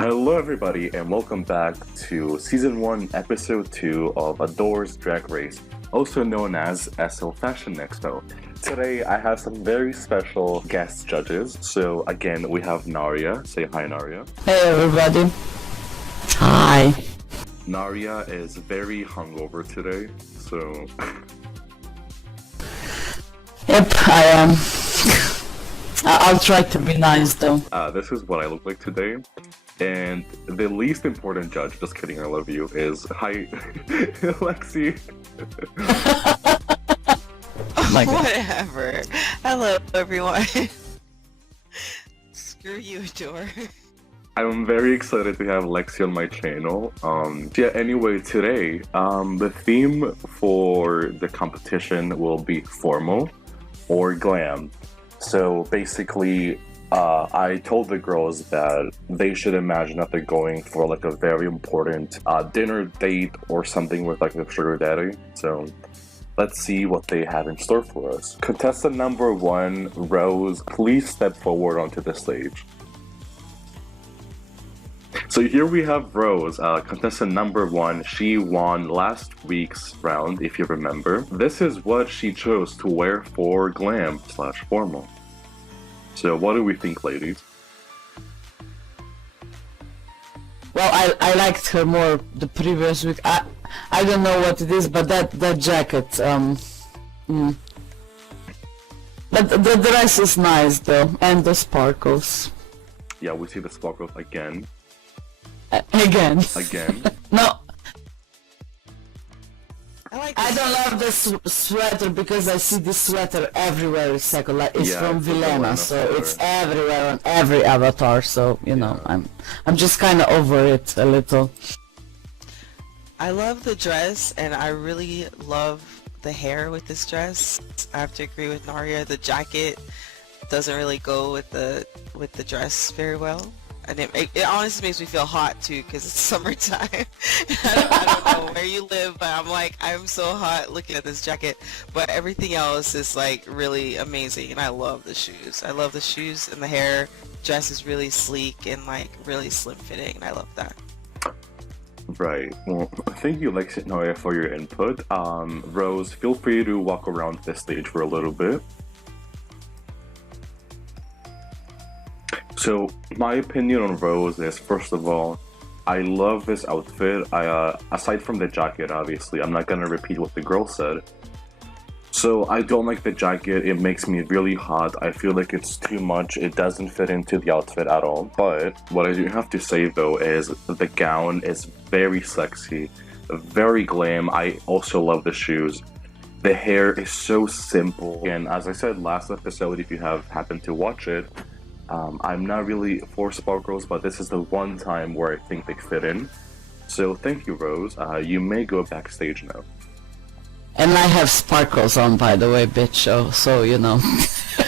Hello, everybody, and welcome back to Season 1, Episode 2 of Adore's Drag Race, also known as SL Fashion Expo. Today, I have some very special guest judges. So, again, we have Naria. Say hi, Naria. Hey everybody. Hi. Naria is very hungover today, so... Yep, I am. I'll try to be nice though. This is what I look like today. And the least important judge, just kidding, I love you, is hi, Lexi. Whatever. Hello, everyone. Screw you, Adore. I'm very excited to have Lexi on my channel. Anyway, today, the theme for the competition will be formal or glam. So basically, I told the girls that they should imagine that they're going for like a very important dinner date or something with like a sugar daddy. So let's see what they have in store for us. Contestant number 1, Rose, please step forward onto the stage. So here we have Rose, contestant number 1. She won last week's round, if you remember. This is what she chose to wear for glam/formal. So what do we think, ladies? Well, I liked her more the previous week. I don't know what it is, but that jacket, But the dress is nice though, and the sparkles. Yeah, we see the sparkles again. Again. Again. No, I I don't love this sweater because I see this sweater everywhere. It's Yeah, from it's a Villena, Villena so sweater. it's everywhere on every avatar. So you know, I'm just kind of over it a little. I love the dress, and I really love the hair with this dress. I have to agree with Naria. The jacket doesn't really go with the dress very well. And it honestly makes me feel hot too because it's summertime. I don't know where you live, but I'm so hot looking at this jacket. But everything else is like really amazing, and I love the shoes. I love the shoes and the hair. Dress is really sleek and like really slim fitting, and I love that. Right. Well, thank you, Lexi and Naria, for your input. Rose, feel free to walk around the stage for a little bit. So, my opinion on Rose is, first of all, I love this outfit. Aside from the jacket, obviously, I'm not gonna repeat what the girl said. So, I don't like the jacket. It makes me really hot. I feel like it's too much. It doesn't fit into the outfit at all. But what I do have to say, though, is the gown is very sexy, very glam. I also love the shoes. The hair is so simple. And as I said last episode, if you have happened to watch it, I'm not really for sparkles, but this is the one time where I think they fit in. So thank you, Rose. You may go backstage now. And I have sparkles on, by the way, bitch. So you know.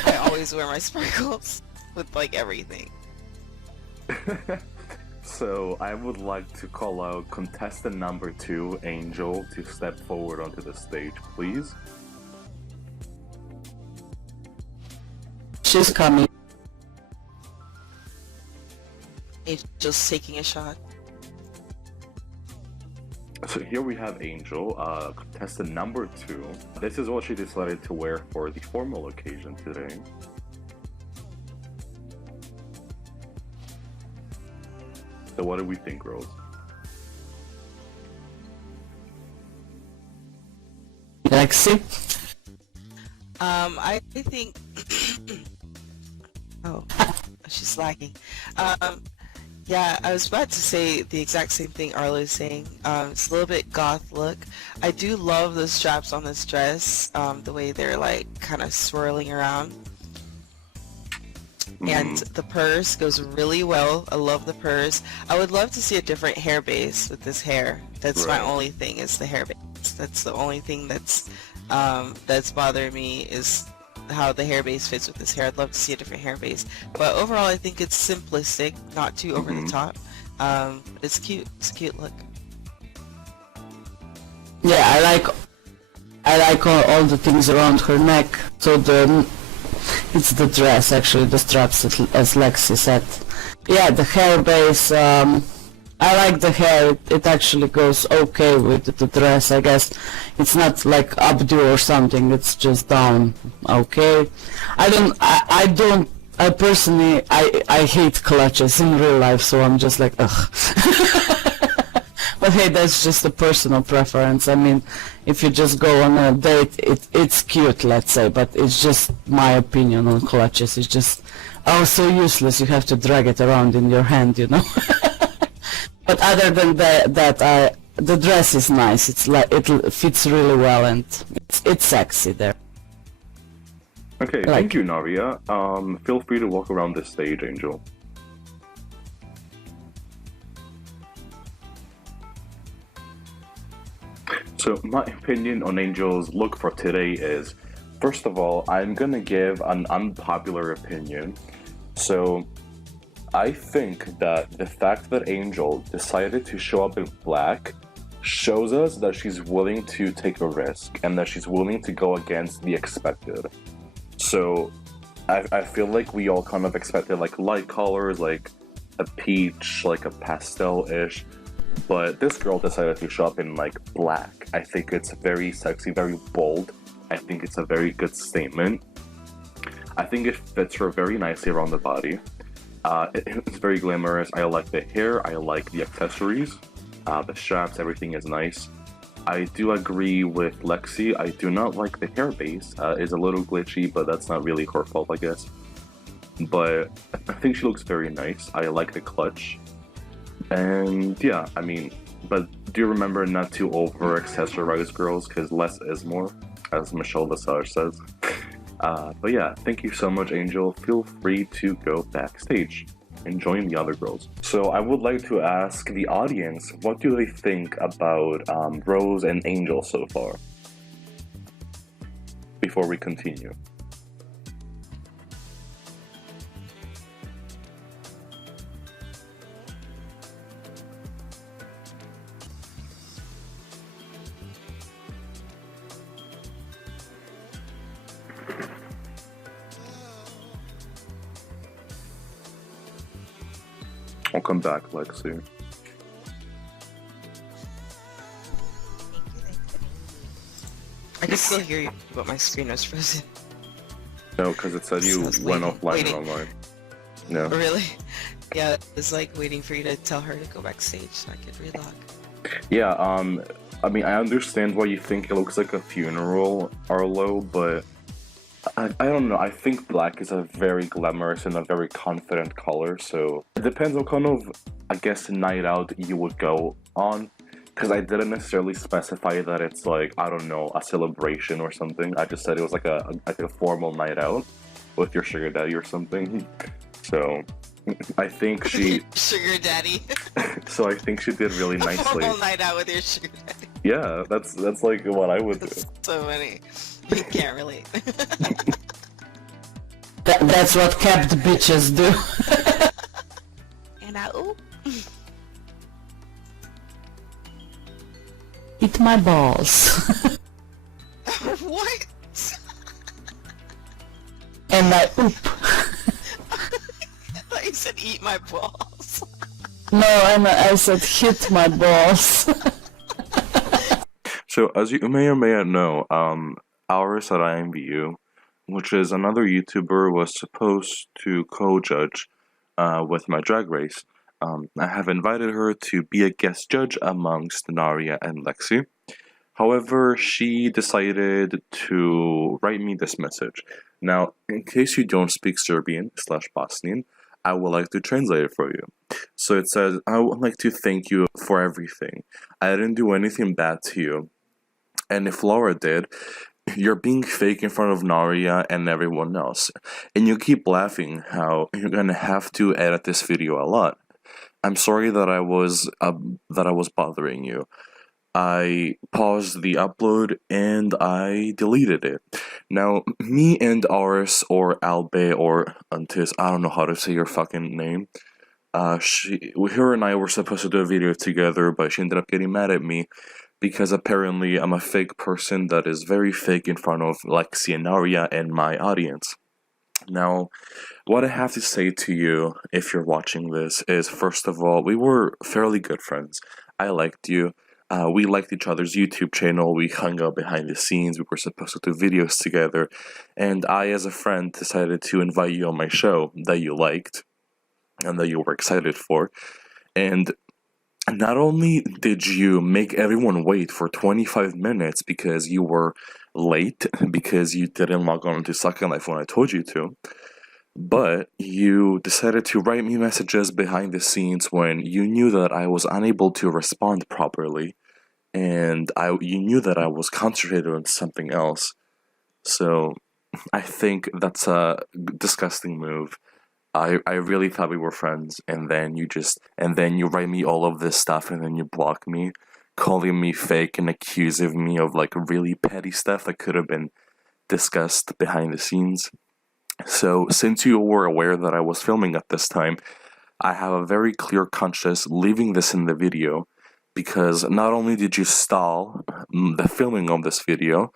I always wear my sparkles with like everything. So I would like to call out contestant number 2, Angel, to step forward onto the stage, please. She's coming. Just taking a shot. So here we have Angel, contestant number 2. This is what she decided to wear for the formal occasion today. So what do we think, Rose? Lexi. I think. Oh, she's lagging. Yeah, I was about to say the exact same thing Arlo is saying. It's a little bit goth look. I do love the straps on this dress, the way they're like kind of swirling around. And the purse goes really well. I love the purse. I would love to see a different hair base with this hair. That's my only thing, is the hair base. That's the only thing that's bothering me, is how the hair base fits with this hair. I'd love to see a different hair base, but overall I think it's simplistic, not too over the top. It's cute. It's a cute look. Yeah, I like all the things around her neck. So it's the dress, actually, the straps, as Lexi said. Yeah, the hair base, I like the hair. It actually goes okay with the dress. I guess it's not like updo or something. It's just down okay. I personally, I hate clutches in real life, so I'm just like, ugh. But hey, that's just a personal preference. I mean, if you just go on a date, it's cute, let's say, but it's just my opinion on clutches. It's just, oh, so useless. You have to drag it around in your hand, you know. But other than that, the dress is nice. It's like it fits really well, and it's sexy there. Okay, thank you, Naria. Feel free to walk around this stage, Angel. So my opinion on Angel's look for today is, first of all, I'm gonna give an unpopular opinion. So I think that the fact that Angel decided to show up in black shows us that she's willing to take a risk and that she's willing to go against the expected. So I feel like we all kind of expected like light colors, like a peach, like a pastel-ish, but this girl decided to show up in like black. I think it's very sexy, very bold. I think it's a very good statement. I think it fits her very nicely around the body. It's very glamorous. I like the hair, I like the accessories, the straps, everything is nice. I do agree with Lexi. I do not like the hair base. It's a little glitchy, but that's not really her fault, I guess. But I think she looks very nice. I like the clutch. And yeah, I mean, but do remember not to over-accessorize girls, because less is more, as Michelle Visage says. But yeah, thank you so much, Angel. Feel free to go backstage and join the other girls. So I would like to ask the audience, what do they think about Rose and Angel so far? Before we continue. I'll come back, Lexi. I can still hear you, but my screen was frozen. No, because it said you went offline and online. No. Really? Yeah, it's like waiting for you to tell her to go backstage so I could relog. Yeah, I mean, I understand why you think it looks like a funeral, Arlo, but I don't know. I think black is a very glamorous and a very confident color, so it depends on kind of, I guess, night out you would go on. Because I didn't necessarily specify that it's like, I don't know, a celebration or something. I just said it was like a formal night out with your sugar daddy or something. So I think she... Sugar daddy. So I think she did really nicely. A formal night out with your sugar daddy. Yeah, that's like what I would do. That's so funny. You can't relate. That's what kept bitches do. And oop. Eat my balls. What? And I oop. I thought you said eat my balls. No, and I said hit my balls. So as you may or may not know, Auris at INVU, which is another YouTuber, was supposed to co-judge with my drag race. I have invited her to be a guest judge amongst Naria and Lexi. However, she decided to write me this message. Now, in case you don't speak Serbian/Bosnian, I would like to translate it for you. So it says, I would like to thank you for everything. I didn't do anything bad to you. And if Laura did, you're being fake in front of Naria and everyone else. And you keep laughing how you're gonna have to edit this video a lot. I'm sorry that I was bothering you. I paused the upload and I deleted it. Now, me and Aris or Albe or Antis, I don't know how to say your fucking name. Her and I were supposed to do a video together, but she ended up getting mad at me because apparently I'm a fake person that is very fake in front of Lexi and Naria and my audience. Now, what I have to say to you, if you're watching this, is first of all, we were fairly good friends. I liked you. We liked each other's YouTube channel. We hung out behind the scenes. We were supposed to do videos together. And I, as a friend, decided to invite you on my show that you liked and that you were excited for. And not only did you make everyone wait for 25 minutes because you were late, because you didn't log on to Second Life when I told you to, but you decided to write me messages behind the scenes when you knew that I was unable to respond properly, and you knew that I was concentrated on something else. So I think that's a disgusting move. I really thought we were friends, and then you write me all of this stuff, and then you block me, calling me fake and accusing me of like really petty stuff that could have been discussed behind the scenes. So, since you were aware that I was filming at this time, I have a very clear conscience leaving this in the video, because not only did you stall the filming of this video,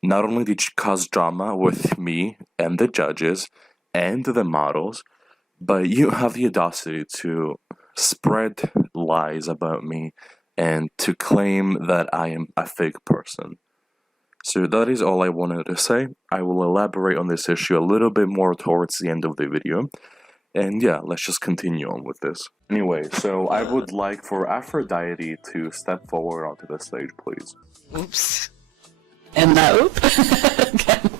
not only did you cause drama with me and the judges and the models, but you have the audacity to spread lies about me and to claim that I am a fake person. So that is all I wanted to say. I will elaborate on this issue a little bit more towards the end of the video. And yeah, let's just continue on with this. Anyway, so I would like for Aphrodite to step forward onto the stage, please. Oops. And now, oop. Again.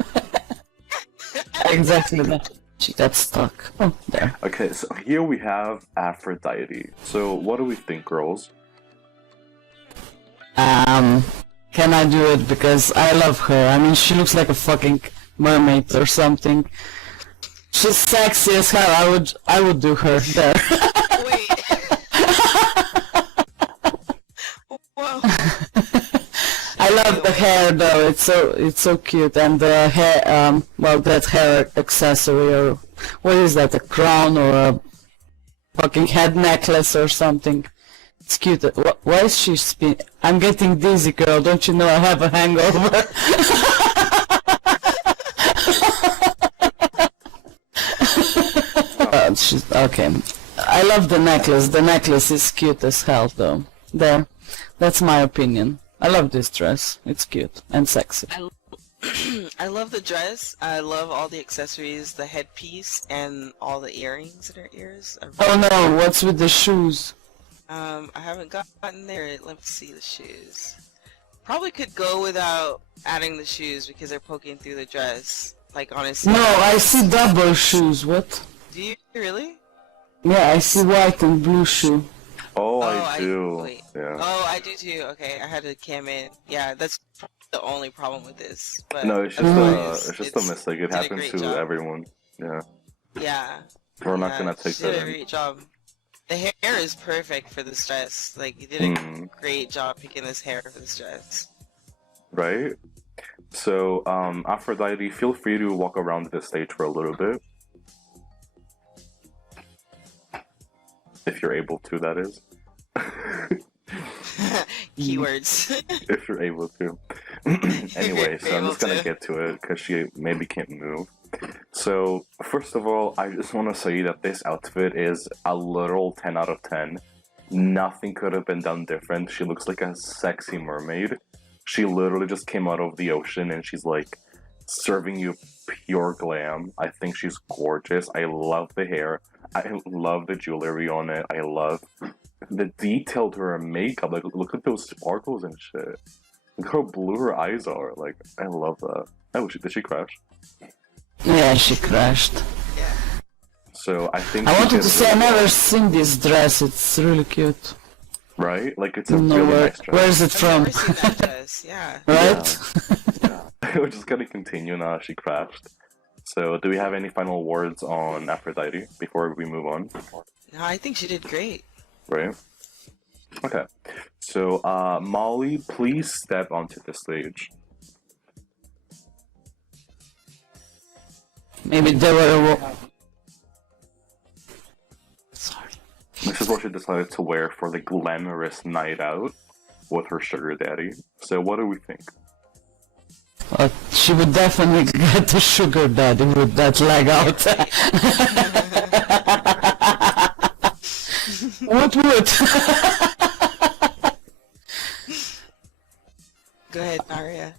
Exactly that. She got stuck. Oh, there. Okay, so here we have Aphrodite. So what do we think, girls? Can I do it? Because I love her. I mean, she looks like a fucking mermaid or something. She's sexy as hell. I would do her there. Wait. Whoa. I love the hair though. It's so cute, and the hair. Well, that hair accessory, or what is that? A crown or a fucking head necklace or something. It's cute. Why is she spin? I'm getting dizzy, girl. Don't you know I have a hangover? She's okay. I love the necklace. The necklace is cute as hell, though. There. That's my opinion. I love this dress. It's cute and sexy. I love the dress. I love all the accessories, the headpiece, and all the earrings in her ears. Oh no! What's with the shoes? I haven't gotten there. Let me see the shoes. Probably could go without adding the shoes because they're poking through the dress. Like, honestly. No, I see double shoes. What? Do you really? Yeah, I see white and blue shoe. Oh, I do. Wait. Yeah. Oh, I do too. Okay, I had to cam in. Yeah, that's the only problem with this. But No, it's just a mistake. It happens to everyone. Yeah. Yeah. We're not gonna take she did that a in. great job. The hair is perfect for this dress. Like, you did a great job picking this hair for this dress. Right? So, Aphrodite, feel free to walk around the stage for a little bit. If you're able to, that is. Keywords. If you're able to. Anyway, so I'm just gonna get to it, because she maybe can't move. So, first of all, I just want to say that this outfit is a literal 10 out of 10. Nothing could have been done different. She looks like a sexy mermaid. She literally just came out of the ocean and she's like serving you pure glam. I think she's gorgeous. I love the hair. I love the jewelry on it. I love the detail to her makeup. Like, look at those sparkles and shit. Look how blue her eyes are. Like, I love that. Oh, did she crash? Yeah, she crashed. So I think I wanted to say I've never seen this dress. It's really cute. Right? Like, it's a really nice dress. Where is it from? I've never seen that dress. Yeah. Right? Yeah. We're just gonna continue now. She crashed. So, do we have any final words on Aphrodite before we move on? No, I think she did great. Right? Okay. So, Molly, please step onto the stage. Maybe they were sorry. This is what she decided to wear for the glamorous night out with her sugar daddy. So, what do we think? But she would definitely get a sugar daddy with that leg out. What would? Go ahead, Naria.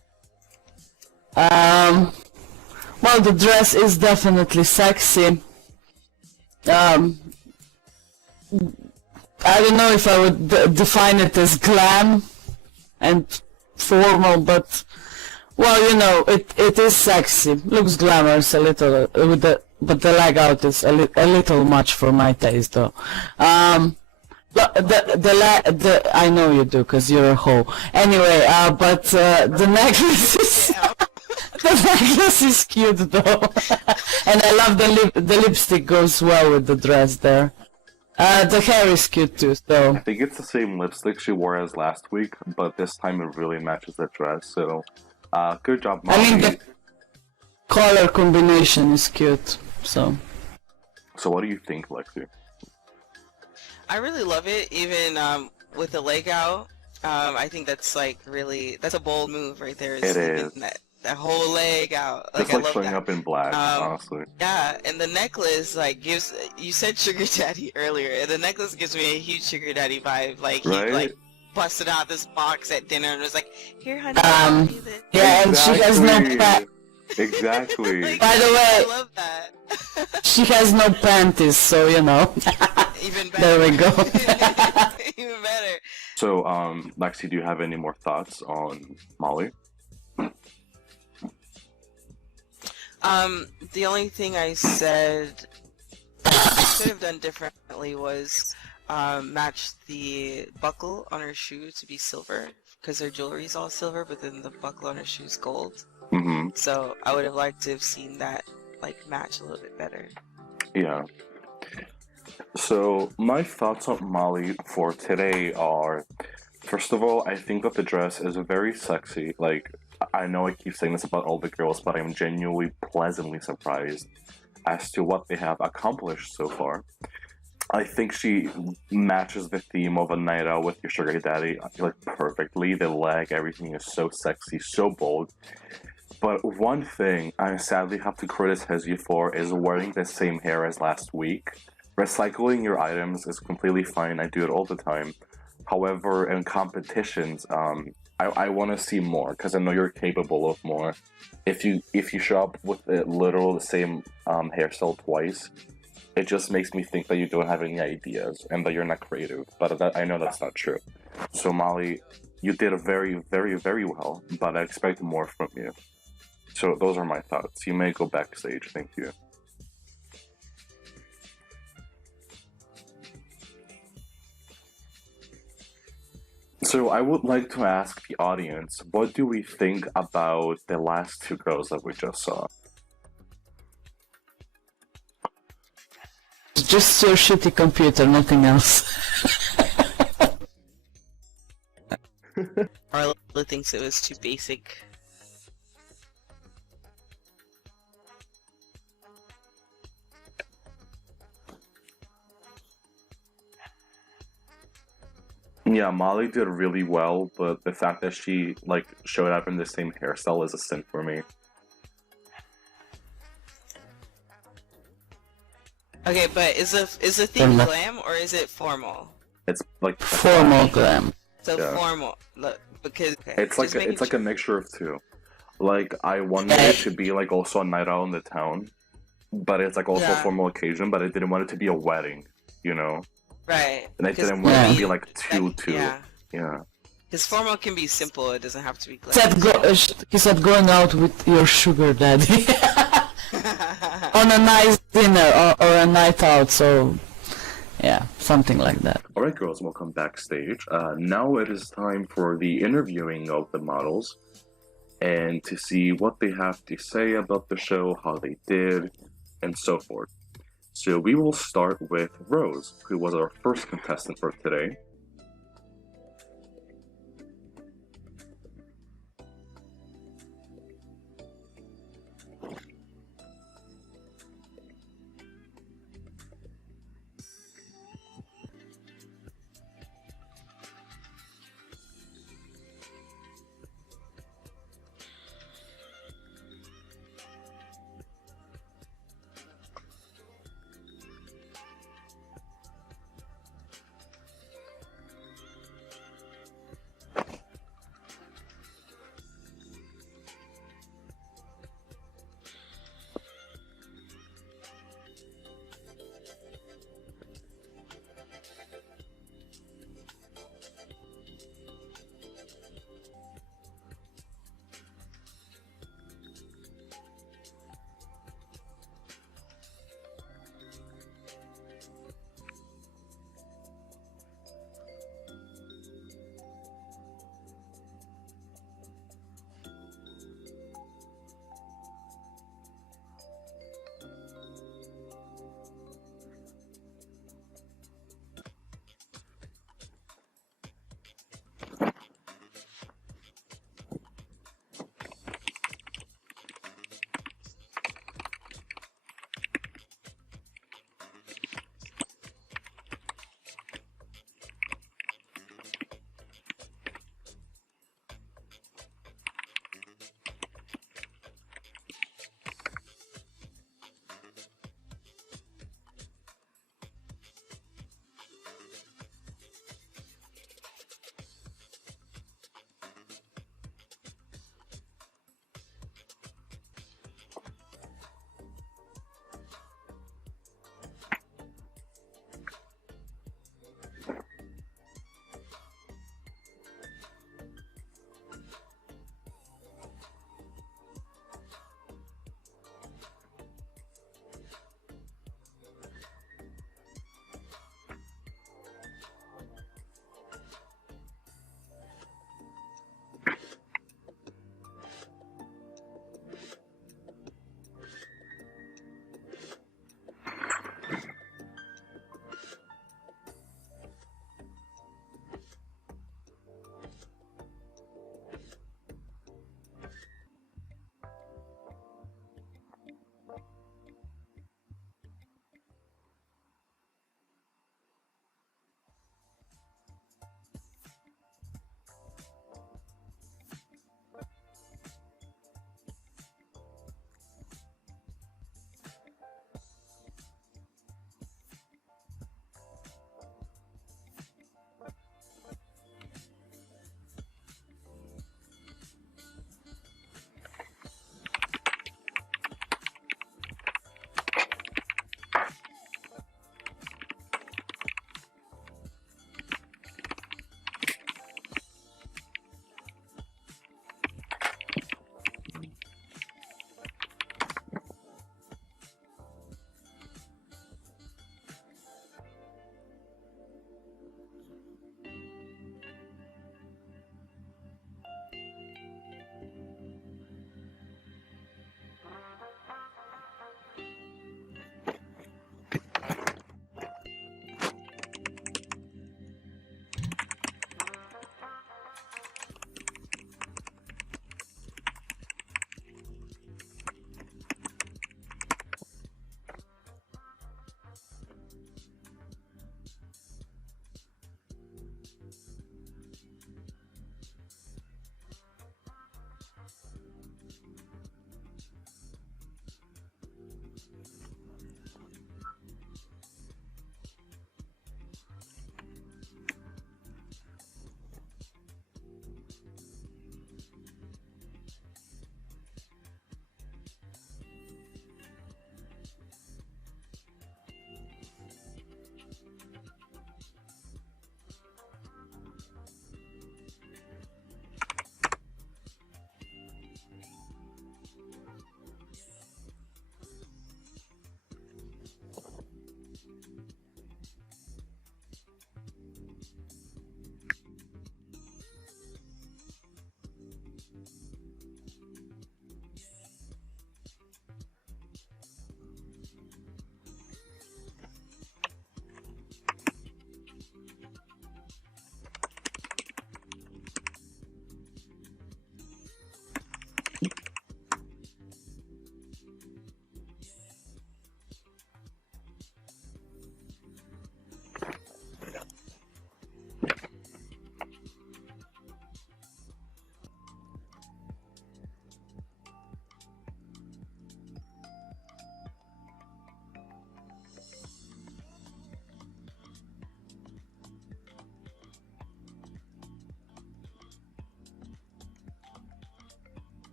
Well, the dress is definitely sexy. I don't know if I would define it as glam and formal, but well, you know, it is sexy. Looks glamorous a little, but the leg out is a little much for my taste, though. But I know you do, cause you're a hoe. Anyway, but the necklace is the necklace is cute though, and I love the lipstick goes well with the dress there. The hair is cute too, so. I think it's the same lipstick she wore as last week, but this time it really matches the dress. So, good job, Molly. I mean, the color combination is cute, so. So, what do you think, Lexi? I really love it, even with the leg out. I think that's like that's a bold move right there. It is. That whole leg out. Just I like love showing that. up in black, honestly. Yeah, and the necklace gives. You said sugar daddy earlier, and the necklace gives me a huge sugar daddy vibe. Like Right? he busted out this box at dinner and was like, "Here, honey." Yeah, and she has no pants. Exactly. By the way, I love that. she has no panties, so you know. Even better. There we go. Even better. So, Lexi, do you have any more thoughts on Molly? The only thing I said I could have done differently was match the buckle on her shoe to be silver, because her jewelry is all silver, but then the buckle on her shoe is gold. Mm-hmm. So I would have liked to have seen that match a little bit better. Yeah. So, my thoughts on Molly for today are, first of all, I think that the dress is very sexy. Like, I know I keep saying this about all the girls, but I'm genuinely pleasantly surprised as to what they have accomplished so far. I think she matches the theme of a night out with your sugar daddy perfectly. The leg, everything is so sexy, so bold. But one thing I sadly have to criticize you for is wearing the same hair as last week. Recycling your items is completely fine. I do it all the time. However, in competitions, I want to see more, because I know you're capable of more. If you show up with the same hairstyle twice, it just makes me think that you don't have any ideas and that you're not creative. But I know that's not true. So Molly, you did very, very, very well, but I expect more from you. So those are my thoughts. You may go backstage. Thank you. So I would like to ask the audience, what do we think about the last two girls that we just saw? Just your shitty computer, nothing else. Arla thinks it was too basic. Yeah, Molly did really well, but the fact that she showed up in the same hairstyle is a sin for me. Okay, but is the theme glam or is it formal? It's formal glam. So Yeah. formal. Look, because It's like a mixture of two. I wanted it to be also a night out in the town, but it's also a formal occasion. But I didn't want it to be a wedding, you know. Right. And I didn't want it to be too. Yeah. Because formal can be simple. It doesn't have to be glam. He said going out with your sugar daddy on a nice dinner or a night out. So yeah, something like that. All right, girls, welcome backstage. Now it is time for the interviewing of the models and to see what they have to say about the show, how they did, and so forth. So we will start with Rose, who was our first contestant for today.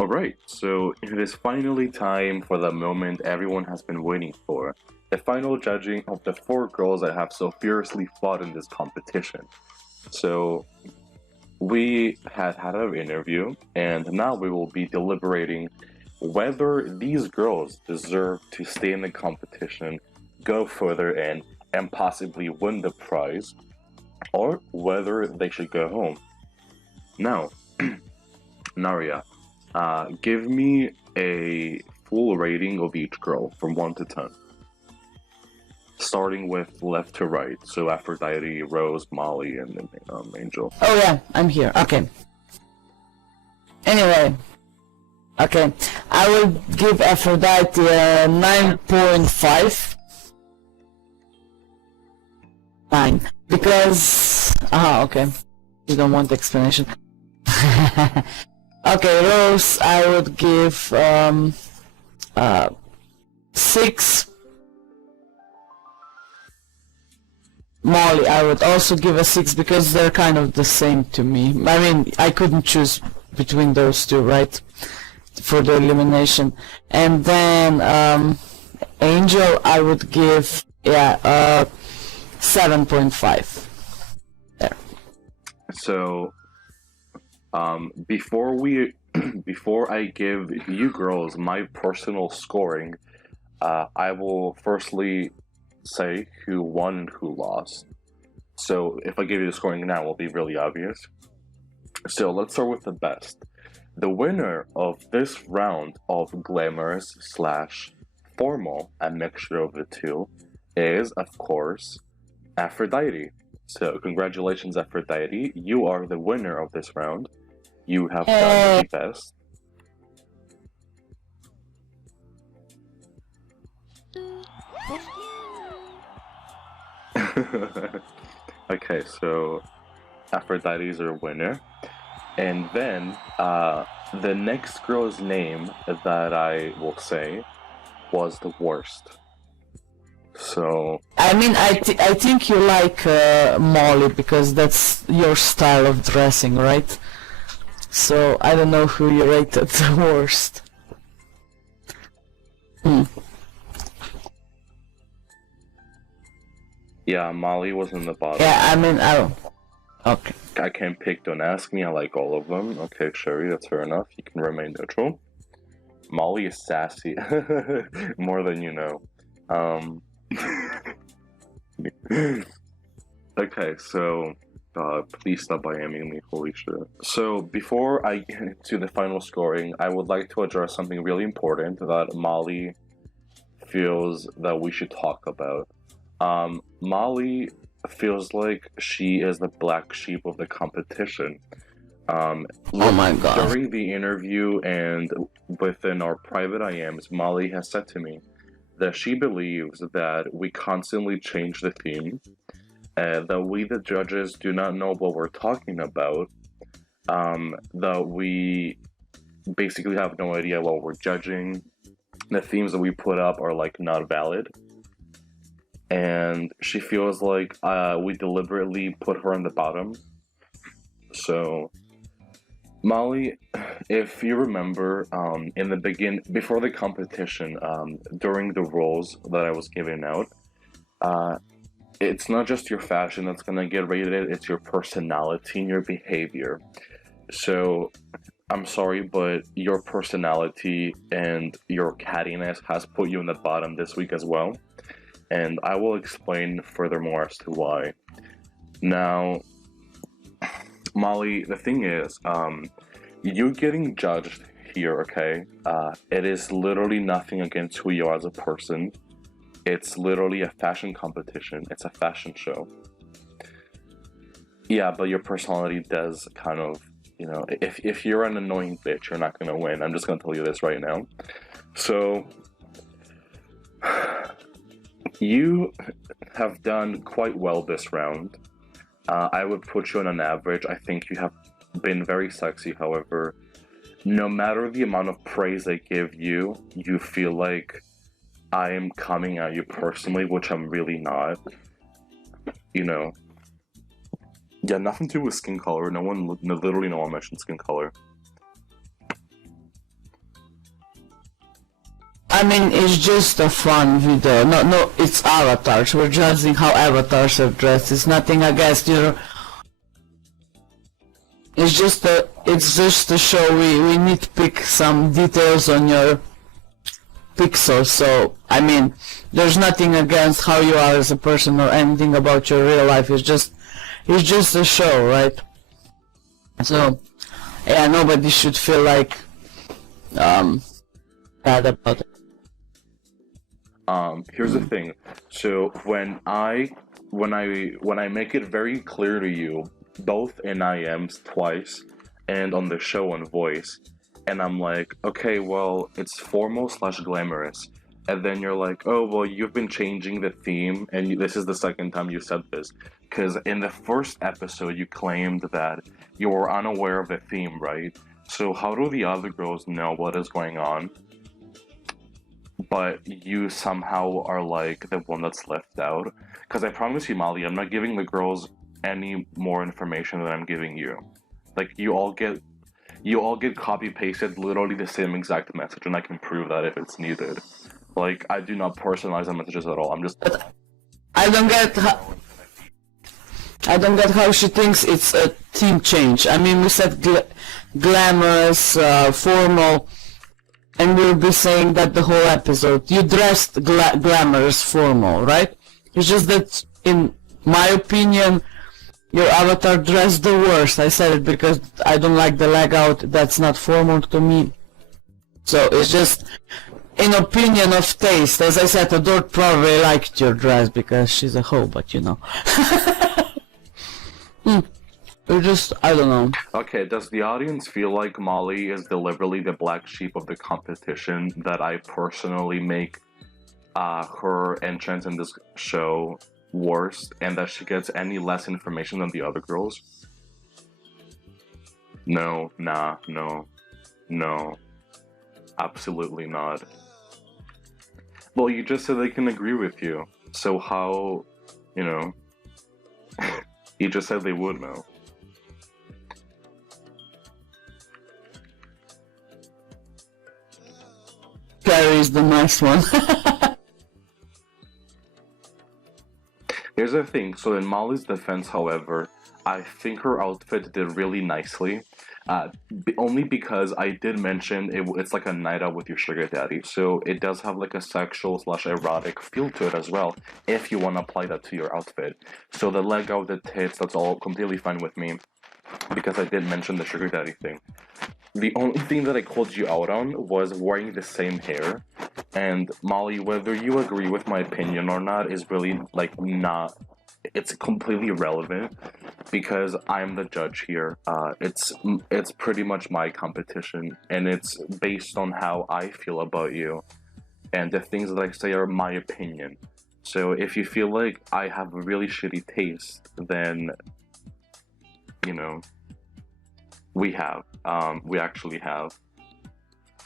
Alright, so it is finally time for the moment everyone has been waiting for. The final judging of the 4 girls that have so fiercely fought in this competition. So, we had our interview, and now we will be deliberating whether these girls deserve to stay in the competition, go further in, and possibly win the prize, or whether they should go home. Now, Naria, give me a full rating of each girl from 1 to 10. Starting with left to right, so Aphrodite, Rose, Molly, and then Angel. Oh yeah, I'm here. Okay. Anyway, okay, I will give Aphrodite a 9.5. 9 because okay, you don't want explanation. Okay, Rose, I would give 6. Molly, I would also give a 6 because they're kind of the same to me. I mean, I couldn't choose between those two, right? For the elimination. And then Angel, I would give 7.5. There. So, before I give you girls my personal scoring, I will firstly say who won and who lost. So if I give you the scoring now, it will be really obvious. So let's start with the best. The winner of this round of glamorous / formal, a mixture of the two, is, of course, Aphrodite. So congratulations, Aphrodite. You are the winner of this round. You have done the best. Okay, so Aphrodite is our winner. And then the next girl's name that I will say was the worst. So I mean, I think you like Molly because that's your style of dressing, right? So I don't know who you rated the worst. Yeah, Molly was in the bottom. Yeah, I mean, okay. I can't pick, don't ask me, I like all of them. Okay, Sherry, that's fair enough. You can remain neutral. Molly is sassy. More than you know. Okay, so please stop IMing me, holy shit. So before I get into the final scoring, I would like to address something really important that Molly feels that we should talk about. Molly feels like she is the black sheep of the competition. Oh my god. During the interview and within our private IMs, Molly has said to me that she believes that we constantly change the theme, that we, the judges, do not know what we're talking about, that we basically have no idea what we're judging, the themes that we put up are like not valid. And she feels like we deliberately put her on the bottom. So, Molly, if you remember, in the before the competition, during the roles that I was giving out, it's not just your fashion that's gonna get rated; it's your personality and your behavior. So, I'm sorry, but your personality and your cattiness has put you in the bottom this week as well. And I will explain furthermore as to why. Now, Molly, the thing is, you getting judged here, okay? It is literally nothing against who you are as a person. It's literally a fashion competition. It's a fashion show. Yeah, but your personality does kind of, you know, if you're an annoying bitch, you're not gonna win. I'm just gonna tell you this right now. So, you have done quite well this round. I would put you on an average. I think you have been very sexy. However, no matter the amount of praise I give you, you feel like I am coming at you personally, which I'm really not. You know. Yeah, nothing to do with skin color. Literally no one mentioned skin color. I mean, it's just a fun video. No, it's avatars. We're judging how avatars are dressed. It's nothing against you. It's just a show. We nitpick some details on your pixels. So I mean, there's nothing against how you are as a person or anything about your real life. It's just a show, right? So yeah, nobody should feel like bad about it. Here's the thing. So when I make it very clear to you, both in IMs twice and on the show on voice, and I'm like, okay, well, it's formal/glamorous, and then you're like, oh, well, you've been changing the theme, and this is the second time you said this, because in the first episode you claimed that you were unaware of the theme, right? So how do the other girls know what is going on? But you somehow are like the one that's left out. Because I promise you, Molly, I'm not giving the girls any more information than I'm giving you. Like, you all get copy-pasted literally the same exact message, and I can prove that if it's needed. Like, I do not personalize the messages at all. I'm just... I don't get how she thinks it's a theme change. I mean, we said glamorous, formal, and we'll be saying that the whole episode. You dressed glamorous, formal, right? It's just that, in my opinion, your avatar dressed the worst. I said it because I don't like the leg out. That's not formal to me. So it's just in opinion of taste. As I said, Adore probably liked your dress because she's a hoe, but you know. It's just, I don't know. Okay, does the audience feel like Molly is deliberately the black sheep of the competition, that I personally make her entrance in this show worse, and that she gets any less information than the other girls? No, nah, no. Absolutely not. Well, you just said they can agree with you. So how, you know... You just said they would know. Carrie's the nice one. Here's the thing, so in Molly's defense, however, I think her outfit did really nicely, only because I did mention it's like a night out with your sugar daddy, so it does have like a sexual/erotic feel to it as well, if you want to apply that to your outfit. So the leg out, the tits, that's all completely fine with me, because I did mention the sugar daddy thing. The only thing that I called you out on was wearing the same hair. And Molly, whether you agree with my opinion or not is really like not, it's completely irrelevant because I'm the judge here. It's pretty much my competition, and it's based on how I feel about you, and the things that I say are my opinion. So if you feel like I have a really shitty taste, then, you know, we actually have.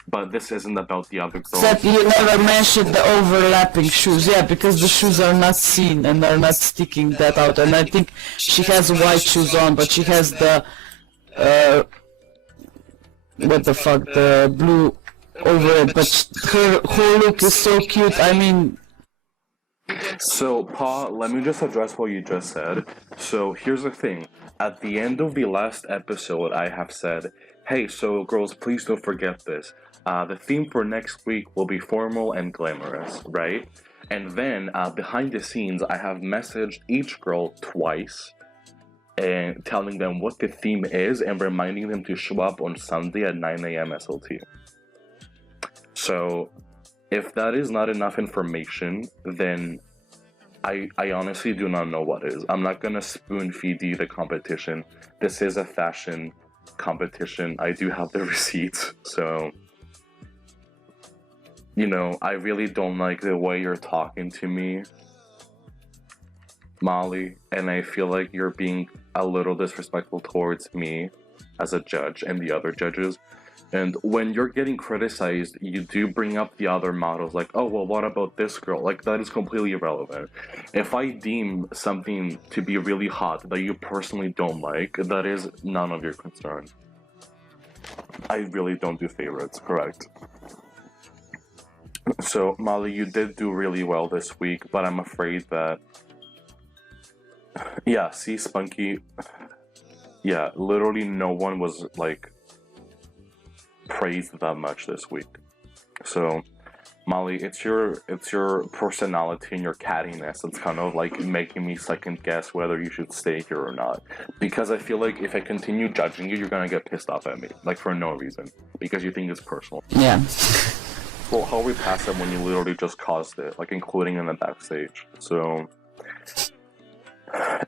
But this isn't about the other girls. Except you never mentioned the overlapping shoes. Yeah, because the shoes are not seen and are not sticking that out. And I think she has white shoes on, but she has the the blue over it. But her whole look is so cute. I mean. So, Pa, let me just address what you just said. So, here's the thing. At the end of the last episode, I have said, hey, so girls, please don't forget this. The theme for next week will be formal and glamorous, right? And then, behind the scenes, I have messaged each girl twice and telling them what the theme is and reminding them to show up on Sunday at 9 a.m. SLT. So, if that is not enough information, then I honestly do not know what is. I'm not gonna spoon feed you the competition. This is a fashion competition. I do have the receipts, so... You know, I really don't like the way you're talking to me, Molly, and I feel like you're being a little disrespectful towards me as a judge and the other judges. And when you're getting criticized, you do bring up the other models, like, oh, well, what about this girl? Like, that is completely irrelevant. If I deem something to be really hot that you personally don't like, that is none of your concern. I really don't do favorites, correct? So, Molly, you did do really well this week, but I'm afraid that, yeah, see, Spunky, yeah, literally no one was, like, praised that much this week. So, Molly, it's your personality and your cattiness that's kind of like making me second guess whether you should stay here or not. Because I feel like if I continue judging you, you're gonna get pissed off at me, like for no reason, because you think it's personal. Yeah. Well, how we pass it when you literally just caused it, like including in the backstage. So,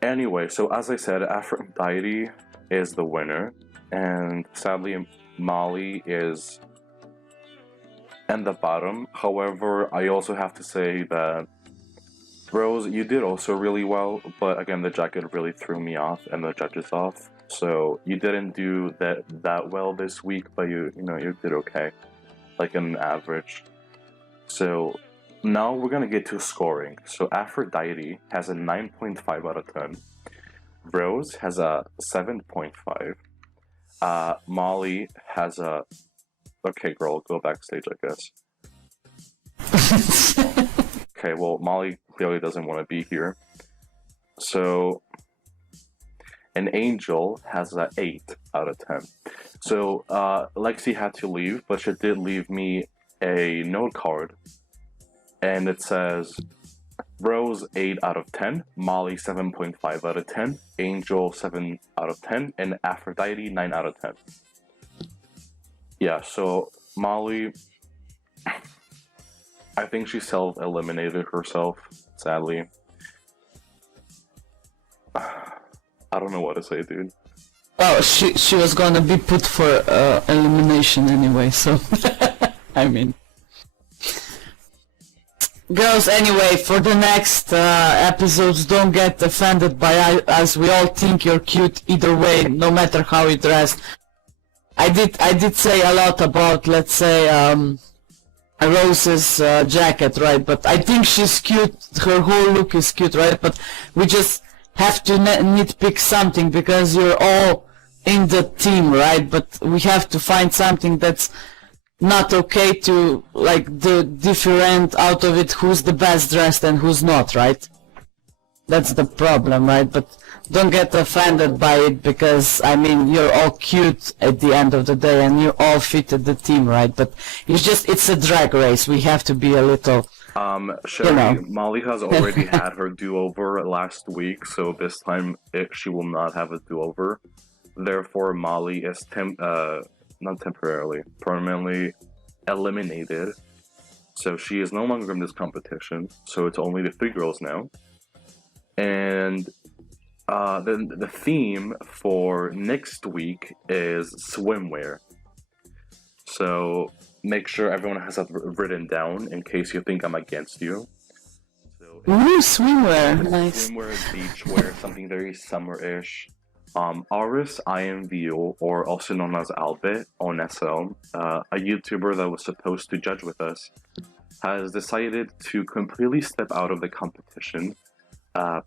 anyway, so as I said, Aphrodite is the winner, and sadly, Molly is and the bottom. However, I also have to say that Rose, you did also really well, but again, the jacket really threw me off and the judges off. So you didn't do that well this week, but you did okay, like an average. So now we're gonna get to scoring. So Aphrodite has a 9.5 out of 10. Rose has a 7.5. Molly has a okay, girl, go backstage, I guess. Okay, well, Molly clearly doesn't want to be here. So, an Angel has an 8 out of 10. So, Lexi had to leave, but she did leave me a note card. And it says, Rose 8 out of 10, Molly 7.5 out of 10, Angel 7 out of 10, and Aphrodite 9 out of 10. Yeah, so Molly, I think she self-eliminated herself, sadly. I don't know what to say, dude. Oh, she was gonna be put for elimination anyway, so I mean. Girls, anyway, for the next episodes, don't get offended by us. We all think you're cute either way, no matter how you dress. I did say a lot about, let's say, Rose's jacket, right? But I think she's cute. Her whole look is cute, right? But we just have to nitpick something because you're all in the team, right? But we have to find something that's not okay to like different out of it who's the best dressed and who's not, right? That's the problem, right? But don't get offended by it because, I mean, you're all cute at the end of the day and you all fitted the team, right? But it's a drag race. We have to be a little, Sherry, Molly has already had her do-over last week, so this time she will not have a do-over. Therefore, Molly is not temporarily, permanently eliminated. So she is no longer in this competition. So it's only the 3 girls now. And then the theme for next week is swimwear. So make sure everyone has that written down in case you think I'm against you. So ooh, swimwear, nice. Swimwear, beachwear, something very summer-ish. Aris INWORLD, or also known as Albert on SL, a YouTuber that was supposed to judge with us, has decided to completely step out of the competition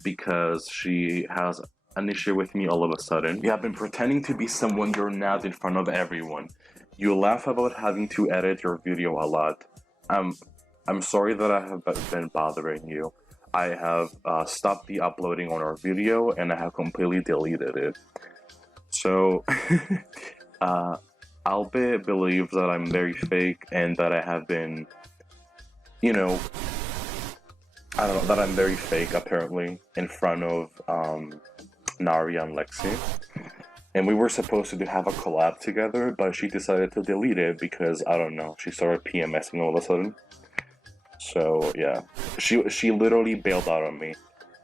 because she has an issue with me all of a sudden. You have been pretending to be someone you're not in front of everyone. You laugh about having to edit your video a lot. I'm sorry that I have been bothering you. I have stopped the uploading on our video and I have completely deleted it. So, Albert believes that I'm very fake and that I have been, I don't know, that I'm very fake apparently in front of Naria and Lexi. And we were supposed to have a collab together, but she decided to delete it because, I don't know, she started PMSing all of a sudden. So, yeah. She literally bailed out on me.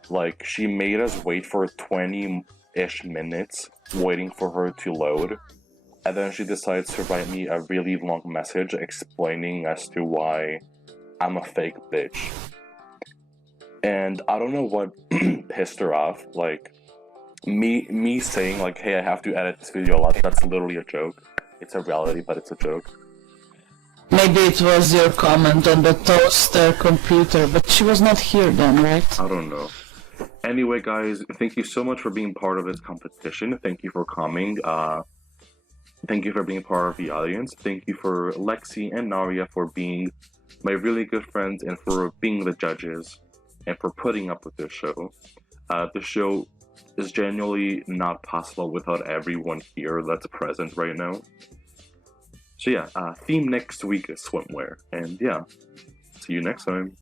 Like, she made us wait for 20-ish minutes waiting for her to load. And then she decides to write me a really long message explaining as to why I'm a fake bitch. And I don't know what pissed her off. Like, me saying, like, hey, I have to edit this video a lot, that's literally a joke. It's a reality, but it's a joke. Maybe it was your comment on the toaster computer, but she was not here then, right? I don't know. Anyway, guys, thank you so much for being part of this competition. Thank you for coming. Thank you for being part of the audience. Thank you for Lexi and Naria for being my really good friends, and for being the judges, and for putting up with this show. The show is genuinely not possible without everyone here that's present right now. So yeah, theme next week is swimwear, and yeah, see you next time.